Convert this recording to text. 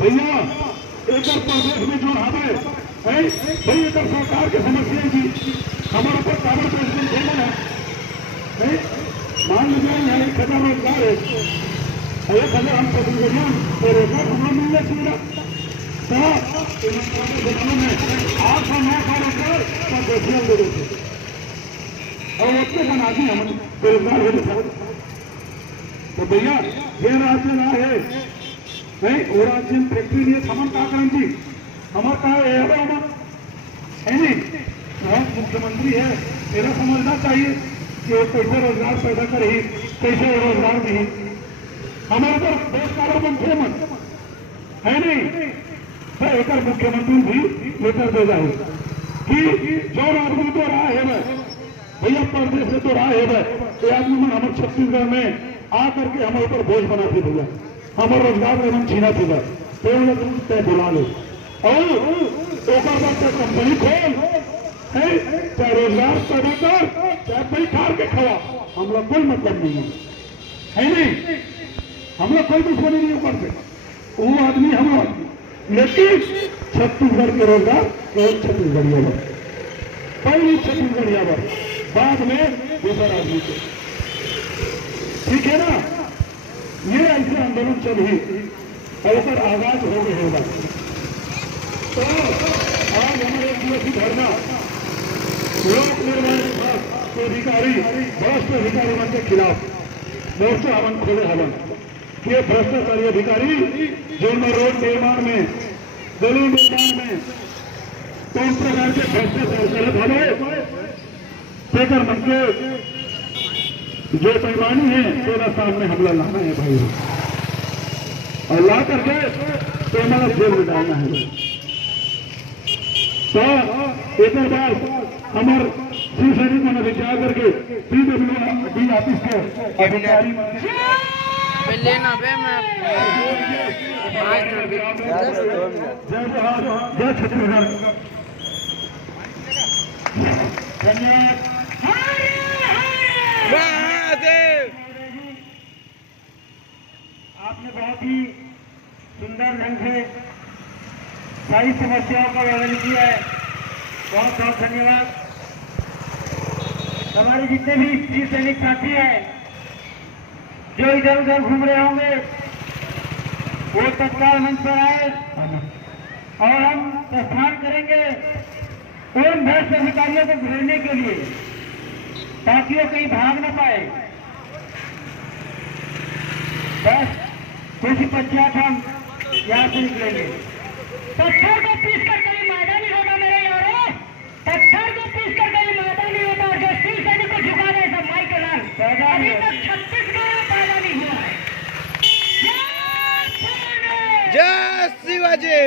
भैया एक प्रदेश में जो हमें है भाई एक सरकार की समस्या जी हमारे ऊपर कागज प्रेसिडेंट खेलन है मान लीजिए यहाँ 1,000 रोजगार है 1,000 हम छत्तीसगढ़ियों तो रोजगार हमें मिलना चाहिए तो जिलों में 800-900 रोजगार का बेसियां दे देते और उतने बना दी हम बेरोजगार हो जाते तो भैया ये राज्य ना है नहीं वो राज्य फैक्ट्री नहीं हमन का करें जी हमार का है नहीं बहुत मुख्यमंत्री है मेरा समझना चाहिए कि वो कैसे रोजगार पैदा करे कैसे रोजगार नहीं हमारे पर देश का मंत्री मन है नहीं तो एक मुख्यमंत्री भी लेटर दे जाए कि जो आदमी तो रहा है भैया प्रदेश से तो रहा है ये आदमी मन हमारे छत्तीसगढ़ में आकर के हमारे ऊपर बोझ बनाती भैया हमारे रोजगार में छीना थी तय बुला लो और कंपनी खोल चाहे रोजगार पैदा कर चाहे बैठा के खवा हम लोग कोई मतलब नहीं है नहीं हम लोग कोई दुश्मनी नहीं करते वो आदमी हम लोग लेकिन छत्तीसगढ़ के रोजगार केवल छत्तीसगढ़िया पर पहली छत्तीसगढ़िया पर बाद में दूसरा आदमी को ठीक है ना ये ऐसे आंदोलन चली और आगाज हो गए होगा तो आज हमारे एक दिवसीय धरना लोक निर्माण विभाग के अधिकारी भ्रष्ट अधिकारी मन के खिलाफ मोर्चा हवन खोले हवन ये भ्रष्टाचारी अधिकारी जो रोड निर्माण में गली निर्माण में कौन प्रकार के भ्रष्टाचार चलत हवे शेखर मन के जो पैमानी है तेरा सामने हमला लाना है भाई और ला करके तो हमारा जेल में डालना है तो एक बार हमारे शिव सैनिक मैंने विचार करके PWD ऑफिस के अधिकारी लेना बे मैं जय छत्तीसगढ़ धन्यवाद आपने बहुत ही सुंदर ढंग से सारी समस्याओं का वर्णन किया है बहुत बहुत धन्यवाद हमारे जितने भी शिव सैनिक साथी हैं जो इधर उधर घूम रहे होंगे वो तत्काल मंच पर आए और हम प्रस्थान करेंगे उन भ्रष्ट अधिकारियों को घेरने के लिए ताकि वो कहीं भाग न पाए बस कुछ पश्चात हम यहाँ से निकलेंगे पत्थर को पीस कर कहीं मैदान नहीं होगा मेरे यारों पत्थर को पीस कर कहीं मैदान नहीं होता और जो शिव सैनिक को झुका रहे सब माई के लाल अभी तक छत्तीसगढ़ में पैदा नहीं हुआ है जय शिवाजी।